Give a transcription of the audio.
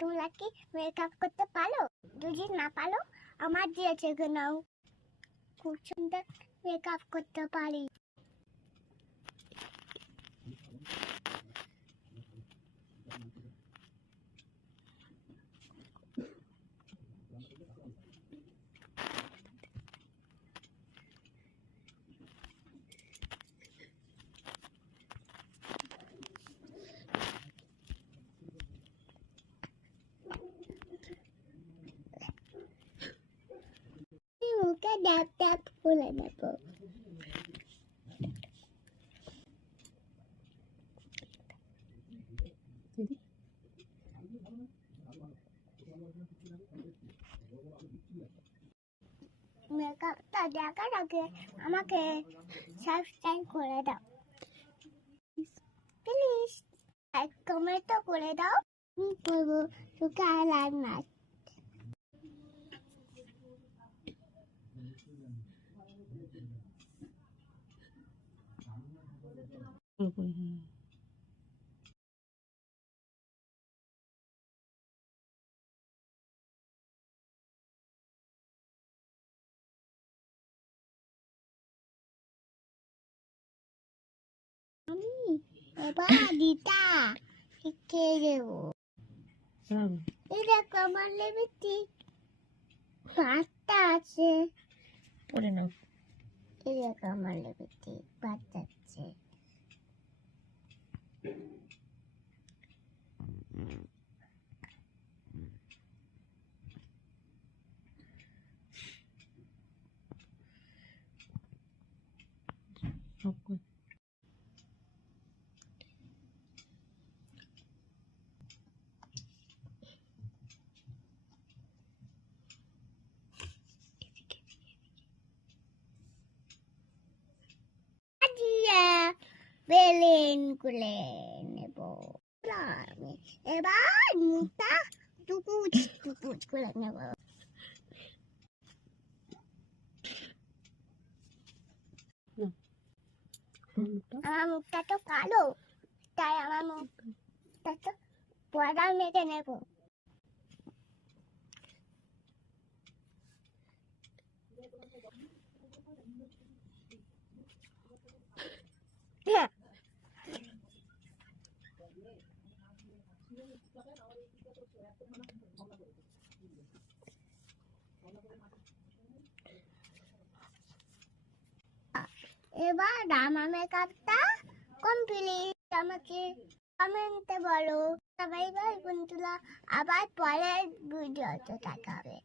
তোমরা কি মেকআপ করতে পারো? যদি না পারো আমার দিয়েছে নাও, খুব সুন্দর মেকআপ করতে পারি। মুখে ড্যাপ ড্যাপ করে নেব। মেকআপটা দেখার আগে আমাকে সাবস্ক্রাইব করে দাও প্লিজ, লাইক কমেন্ট করে দাও। করবো তোকে আর লাইক না। আমি এবার দিতা শিখে দেবো। এই দেখো আমার লিপস্টিক পাঁচটা আছে। পরে নাও। এই দেখো আমার লিপস্টিক পাঁচটা আছে। বেলেন গুলে নেব। এবার মুখটা টুকুচ টুকুচ করে নেব। আমার মুখটা তো কালো, তাই আমার মুখটা তো পর্দা মেখে নেব। এবার আমার মেকআপটা কমপ্লিট। আমাকে কমেন্টে বলো। সবাই ভাই বন্ধুরা, আবার পরের ভিডিওতে দেখা হবে।